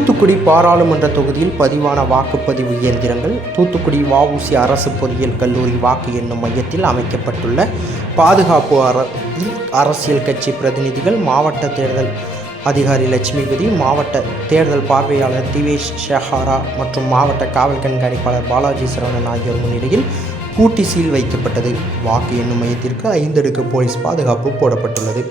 தூத்துக்குடி பாராளுமன்ற தொகுதியில் பதிவான வாக்குப்பதிவு இயந்திரங்கள் தூத்துக்குடி வஉசி அரசு பொறியியல் கல்லூரி வாக்கு எண்ணும் மையத்தில் அமைக்கப்பட்டுள்ள பாதுகாப்பு அரசியல் கட்சி பிரதிநிதிகள் மாவட்ட தேர்தல் அதிகாரி லட்சுமிபதி மாவட்ட தேர்தல் பார்வையாளர் திவேஷ் ஷெஹாரா மற்றும் மாவட்ட காவல் கண்காணிப்பாளர் பாலாஜி சரவணன் ஆகியோர் முன்னிலையில் பூட்டி சீல் வைக்கப்பட்டது. வாக்கு எண்ணும் மையத்திற்கு ஐந்தடுக்கு போலீஸ் பாதுகாப்பு போடப்பட்டுள்ளது.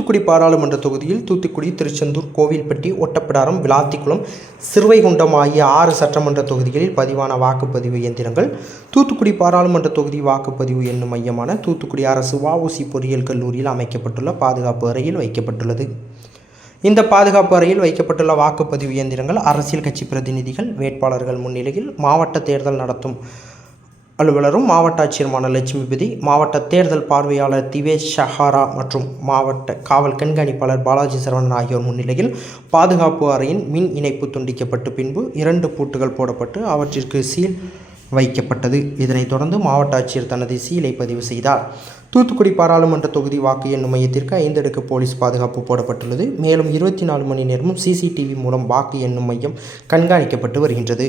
தூத்துக்குடி பாராளுமன்ற தொகுதியில் தூத்துக்குடி திருச்செந்தூர் கோவில்பட்டி ஒட்டப்பிடாரம் விளாத்திக்குளம் சிறுவைகுண்டம் ஆகிய ஆறு சட்டமன்ற தொகுதிகளில் பதிவான வாக்குப்பதிவு இயந்திரங்கள் தூத்துக்குடி பாராளுமன்ற தொகுதி வாக்குப்பதிவு என்னும் மையமான தூத்துக்குடி அரசு வஉசி பொறியியல் கல்லூரியில் அமைக்கப்பட்டுள்ள பாதுகாப்பு அறையில் வைக்கப்பட்டுள்ளது. இந்த பாதுகாப்பு அறையில் வைக்கப்பட்டுள்ள வாக்குப்பதிவு இயந்திரங்கள் அரசியல் கட்சி பிரதிநிதிகள் வேட்பாளர்கள் முன்னிலையில் மாவட்ட தேர்தல் நடத்தும் அலுவலரும் மாவட்ட ஆட்சியருமான லட்சுமிபதி மாவட்ட தேர்தல் பார்வையாளர் திவேஷ் ஷஹாரா மற்றும் மாவட்ட காவல் கண்காணிப்பாளர் பாலாஜி சரவணன் ஆகியோர் முன்னிலையில் பாதுகாப்பு அறையின் மின் இணைப்பு துண்டிக்கப்பட்டு பின்பு இரண்டு பூட்டுகள் போடப்பட்டு அவற்றிற்கு சீல் வைக்கப்பட்டது. இதனைத் தொடர்ந்து மாவட்ட ஆட்சியர் தனது சீலை பதிவு செய்தார். தூத்துக்குடி பாராளுமன்ற தொகுதி வாக்கு எண்ணும் மையத்திற்கு ஐந்தடுக்கு போலீஸ் பாதுகாப்பு போடப்பட்டுள்ளது. மேலும் இருபத்தி நாலு மணி நேரமும் சிசிடிவி மூலம் வாக்கு எண்ணும் மையம் கண்காணிக்கப்பட்டு வருகின்றது.